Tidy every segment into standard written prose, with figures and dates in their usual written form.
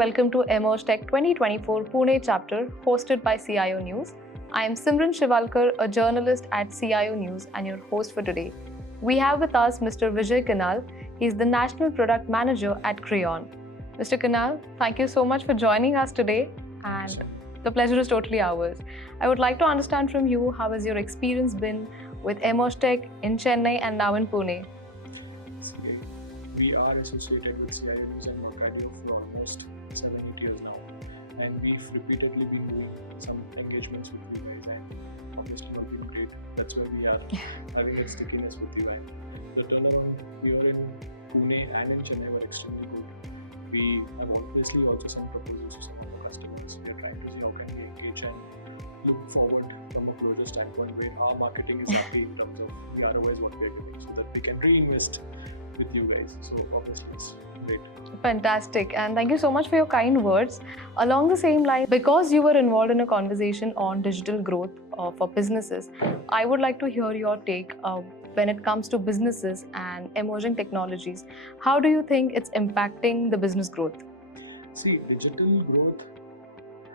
welcome to EmergeTech 2024 Pune chapter hosted by CIO News. I am Simran Shiwalkar, a journalist at CIO News and your host for today. We have with us Mr. Vijay Kanal. He is the National Product Manager at Crayon. Mr. Kanal, thank you so much for joining us today, and the pleasure is totally ours. I would like to understand from you, how has your experience been with EmergeTech in Chennai and now in Pune? We are associated with CIO News and EmergeTech for almost 7-8 years now, and we've repeatedly been doing some engagements with you guys, and obviously you've been great. That's where we are having a stickiness with you, and the turnaround here in Pune and in Chennai were extremely good. We have obviously also some proposals to some of the customers. We are trying to see how can we engage and look forward from a closer standpoint where our marketing is happy in terms of the ROIs what we are giving, so that we can reinvest with you guys. So obviously it's great. Fantastic, and thank you so much for your kind words. Along the same line, because you were involved in a conversation on digital growth for businesses, I would like to hear your take when it comes to businesses and emerging technologies. How do you think it's impacting the business growth? See, digital growth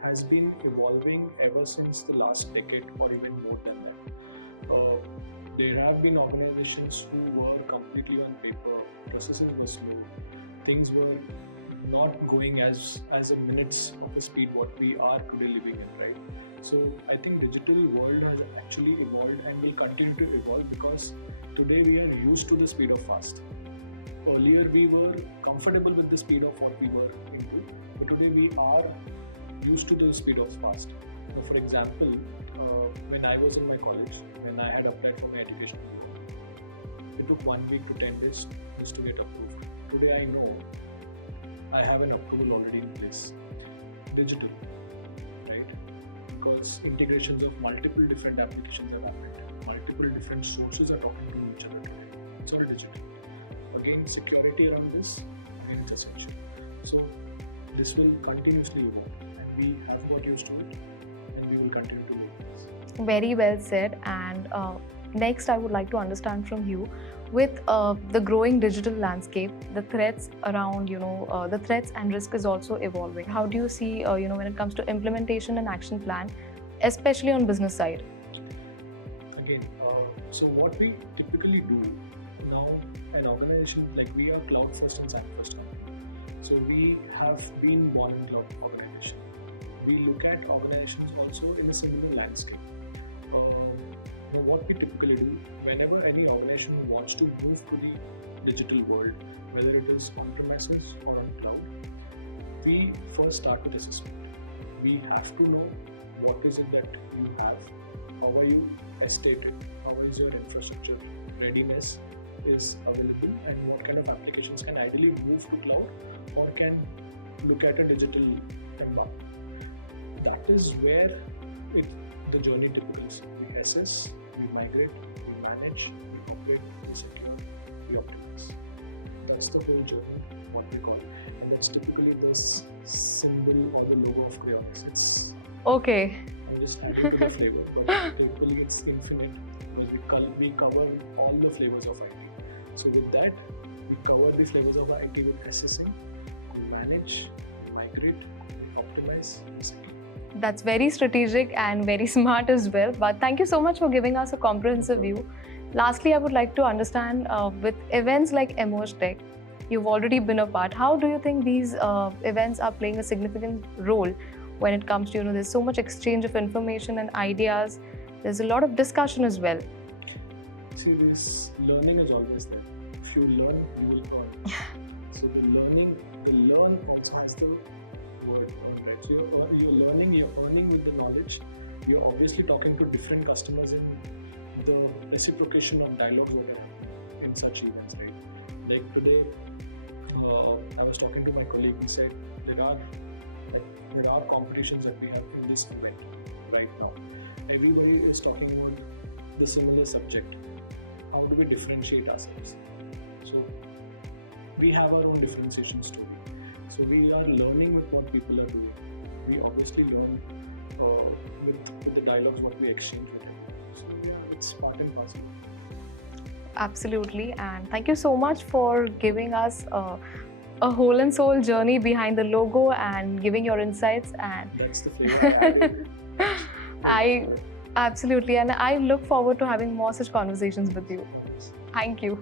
has been evolving ever since the last decade or even more than that. There have been organizations who were completely on paper, processes were slow, things were not going as a minutes of a speed what we are today living in, right? So I think digital world has actually evolved and will continue to evolve because today we are used to the speed of fast. Earlier we were comfortable with the speed of what we were into, but today we are used to the speed of fast. So for example, when I was in my college, when I had applied for my education loan, it took 1 week to 10 days just to get approved. Today I know I have an approval already in place. Digital, right? Because integrations of multiple different applications have happened. Multiple different sources are talking to each other today. It's all digital. Again, security around this, again, it's essential. So this will continuously evolve, and we have got used to it, and we will continue to evolve this. Very well said. And next, I would like to understand from you, with the growing digital landscape, the threats around, the threats and risk is also evolving. How do you see, when it comes to implementation and action plan, especially on business side? Again, so what we typically do now, an organization like we are cloud first and SaaS first company. So we have been born in cloud organization. We look at organizations also in a similar landscape. What we typically do, whenever any organization wants to move to the digital world, whether it is on premises or on cloud, we first start with assessment. We have to know what is it that you have, how are you estated, how is your infrastructure readiness is available, and what kind of applications can ideally move to cloud or can look at a digital environment. That is where the journey typically is. We assess, we migrate, we manage, we operate, we secure, we optimize. That's the whole journey, what we call it. And that's typically the symbol or the logo of Crayon. It's okay. I'm just adding to the flavor, but typically it's infinite because we cover all the flavors of IT. So with that, we cover the flavors of IT with assessing, we manage, we migrate, we optimize, we secure. That's very strategic and very smart as well. But thank you so much for giving us a comprehensive view. Lastly, I would like to understand with events like EmergeTech, you've already been a part. How do you think these events are playing a significant role when it comes to, there's so much exchange of information and ideas. There's a lot of discussion as well. See, this learning is always there. If you learn, you will earn. So the learn also has the word earn, right? So you're learning, you're earning with the knowledge. You're obviously talking to different customers in the reciprocation of dialogues in such events, right? Like today, I was talking to my colleague. He said there are competitions that we have in this event right now. Everybody is talking about the similar subject. How do we differentiate ourselves? So we have our own differentiation story. So we are learning with what people are doing. We obviously learn with the dialogues what we exchange with them. So yeah, it's part and parcel. Absolutely, and thank you so much for giving us a whole and soul journey behind the logo and giving your insights, and That's the flavor I added. I absolutely, and I look forward to having more such conversations with you. Thank you.